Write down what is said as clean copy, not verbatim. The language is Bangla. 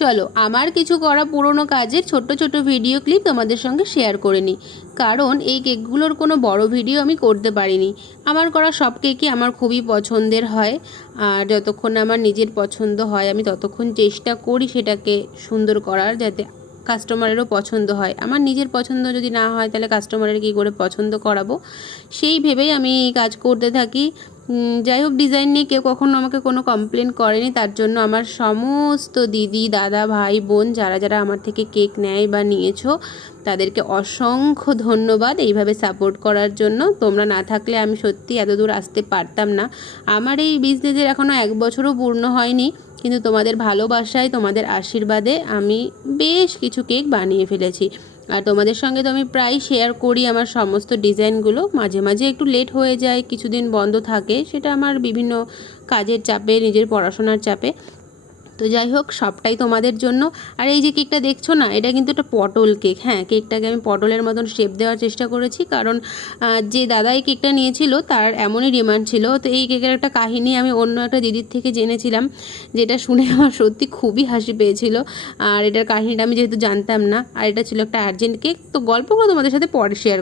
চলো আমার কিছু করা পুরনো কাজের ছোট্ট ছোট্ট ভিডিও ক্লিপ তোমাদের সঙ্গে শেয়ার করে নিই। কারণ এই কেকগুলোর কোনো বড় ভিডিও আমি করতে পারিনি। আমার করা সব কেকই আমার খুবই পছন্দের হয়। আর যতক্ষণ না আমার নিজের পছন্দ হয় আমি ততক্ষণ চেষ্টা করি সেটাকে সুন্দর করার, যাতে কাস্টমারেরও পছন্দ হয়। আমার নিজের পছন্দ যদি না হয় তাহলে কাস্টমারের কী করে পছন্দ করাবো, সেই ভেবেই আমি কাজ করতে থাকি। যাই হোক, ডিজাইন নিয়ে কেউ কখনো আমাকে কোনো কমপ্লেন করেনি, তার জন্য আমার সমস্ত দিদি, দাদা, ভাই, বোন যারা যারা আমার থেকে কেক নেয় বা নিয়েছো তাদেরকে অসংখ্য ধন্যবাদ এইভাবে সাপোর্ট করার জন্য। তোমরা না থাকলে আমি সত্যি এত দূর আসতে পারতাম না। আমার এই বিজনেসের এখনও 1 বছরও পূর্ণ হয়নি, কিন্তু তোমাদের ভালোবাসায়, তোমাদের আশীর্বাদে আমি বেশ কিছু কেক বানিয়ে ফেলেছি। আর তোমাদের সঙ্গে তো আমি প্রায় শেয়ার করি আমার সমস্ত ডিজাইনগুলো। মাঝে মাঝে একটু লেট হয়ে যায়, কিছুদিন বন্ধ থাকে, সেটা আমার বিভিন্ন কাজের চাপে, নিজের পড়াশোনার চাপে। তো যাই হোক, সবটাই তোমাদের জন্য। আর এই যে কেকটা দেখছো না, এটা কিন্তু একটা পটল কেক। হ্যাঁ, কেকটাকে আমি পটলের মতন শেপ দেওয়ার চেষ্টা করেছি, কারণ যে দাদা এই কেকটা নিয়েছিল তার এমনই ডিমান্ড ছিল। তো এই কেকের একটা কাহিনী আমি অন্য একটা দিদির থেকে জেনেছিলাম, যেটা শুনে আমার সত্যি খুবই হাসি পেয়েছিল। আর এটার কাহিনিটা আমি যেহেতু জানতাম না, আর এটা ছিল একটা আর্জেন্ট কেক, তো গল্পগুলো তোমাদের সাথে পরে শেয়ার